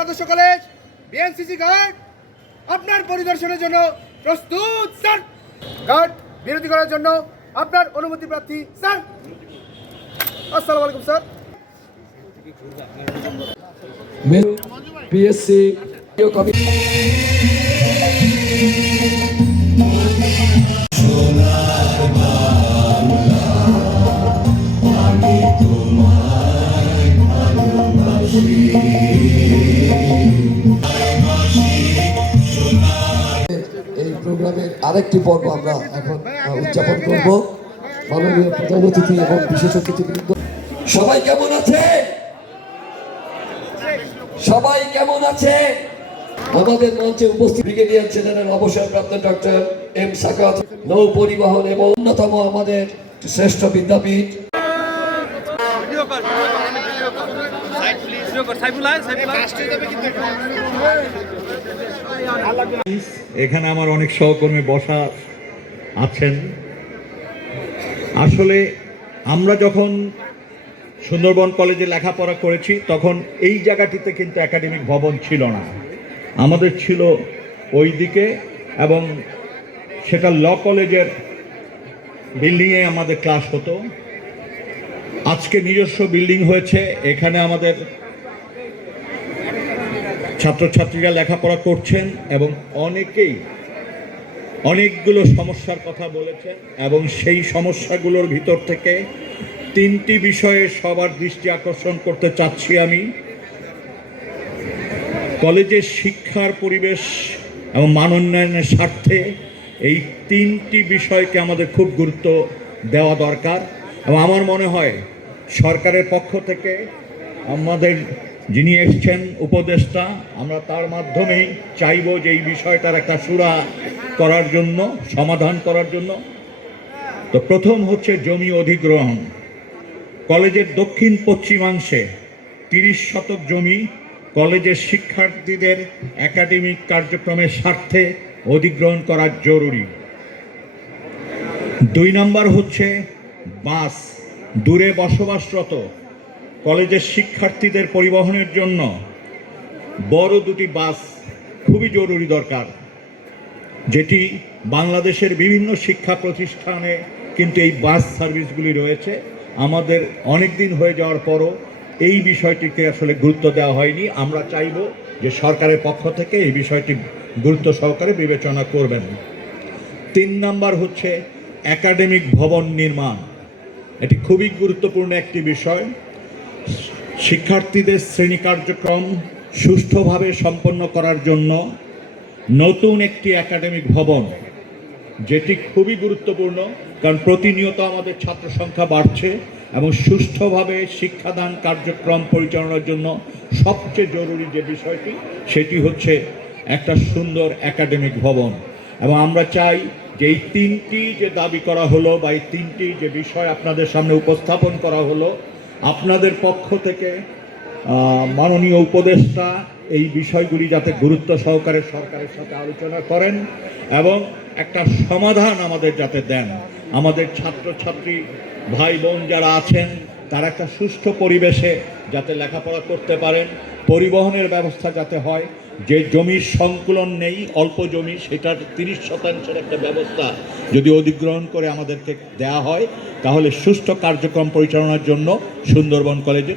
আদর্শ college BNCC guard আপনার পরিদর্শনের জন্য প্রস্তুত স্যার গার্ড বিরতি করার জন্য আপনার অনুমতি প্রার্থী স্যার। আসসালামু আলাইকুম, স্যার। পিএসসি এই প্রোগ্রামের আরেকটি পর্ব আমরা এখন উদযাপন করব। মাননীয় প্রধান অতিথি এবং বিশেষ অতিথিবৃন্দ। সবাই কেমন আছে সবাই কেমন আছে আমাদের মঞ্চে উপস্থিত ব্রিগেডিয়ার জেনারেল অবসরপ্রাপ্ত ডক্টর এম সাকাত। নৌ পরিবহন এবং অন্যতম আমাদের শ্রেষ্ঠ বিদ্যাপীঠ। এখানে আমার অনেক সহকর্মী বসা আছেন। আসলে আমরা যখন সুন্দরবন কলেজে লেখাপড়া করেছি, তখন এই জায়গাটিতে কিন্তু একাডেমিক ভবন ছিল না। আমাদের ছিল ওই দিকে এবং সেটা ল কলেজের বিল্ডিংয়ে আমাদের ক্লাস হতো। আজকে নিজস্ব বিল্ডিং হয়েছে, এখানে আমাদের ছাত্রছাত্রীরা লেখাপড়া করছেন এবং অনেকেই অনেকগুলো সমস্যার কথা বলেছেন এবং সেই সমস্যাগুলোর ভিতর থেকে তিনটি বিষয়ে সবার দৃষ্টি আকর্ষণ করতে চাচ্ছি আমি। কলেজের শিক্ষার পরিবেশ এবং মান উন্নয়নের স্বার্থে এই তিনটি বিষয়কে আমাদের খুব গুরুত্ব দেওয়া দরকার এবং আমার মনে হয় সরকারের পক্ষ থেকে আমাদের যিনি এসছেন উপদেষ্টা, আমরা তার মাধ্যমেই চাইব যে এই বিষয়টার একটা সুরা করার জন্য, সমাধান করার জন্য। তো প্রথম হচ্ছে জমি অধিগ্রহণ। কলেজের দক্ষিণ পশ্চিমাংশে তিরিশ শতক জমি কলেজের শিক্ষার্থীদের একাডেমিক কার্যক্রমের স্বার্থে অধিগ্রহণ করা জরুরি। দুই নম্বর হচ্ছে বাস, দূরে বসবাসরত কলেজের শিক্ষার্থীদের পরিবহনের জন্য বড় দুটি বাস খুবই জরুরি দরকার, যেটি বাংলাদেশের বিভিন্ন শিক্ষা প্রতিষ্ঠানে কিন্তু এই বাস সার্ভিসগুলি রয়েছে। আমাদের অনেক দিন হয়ে যাওয়ার পরও এই বিষয়টিকে আসলে গুরুত্ব দেওয়া হয়নি। আমরা চাইব যে সরকারের পক্ষ থেকে এই বিষয়টি গুরুত্ব সহকারে বিবেচনা করবেন। তিন নাম্বার হচ্ছে একাডেমিক ভবন নির্মাণ। এটি খুবই গুরুত্বপূর্ণ একটি বিষয়। শিক্ষার্থীদের শ্রেণি কার্যক্রম সুষ্ঠুভাবে সম্পন্ন করার জন্য নতুন একটি একাডেমিক ভবন যেটি খুবই গুরুত্বপূর্ণ, কারণ প্রতিনিয়ত আমাদের ছাত্র সংখ্যা বাড়ছে এবং সুষ্ঠুভাবে শিক্ষাদান কার্যক্রম পরিচালনার জন্য সবচেয়ে জরুরি যে বিষয়টি, সেটি হচ্ছে একটা সুন্দর একাডেমিক ভবন। এবং আমরা চাই যে এই তিনটি যে দাবি করা হলো বা এই তিনটি যে বিষয় আপনাদের সামনে উপস্থাপন করা হলো, আপনাদের পক্ষ থেকে মাননীয় উপদেষ্টা এই বিষয়গুলি যাতে গুরুত্ব সহকারে সরকারের সাথে আলোচনা করেন এবং একটা সমাধান আমাদের যাতে দেন। আমাদের ছাত্রছাত্রী ভাই বোন যারা আছেন, তারা একটা সুষ্ঠু পরিবেশে যাতে লেখাপড়া করতে পারেন, পরিবহনের ব্যবস্থা যাতে হয়, যে জমির সংকুলন নেই, অল্প জমি, সেটার তিরিশ শতাংশের একটা ব্যবস্থা যদি অধিগ্রহণ করে আমাদেরকে দেয়া হয়, তাহলে সুষ্ঠু কার্যক্রম পরিচালনার জন্য সুন্দরবন কলেজে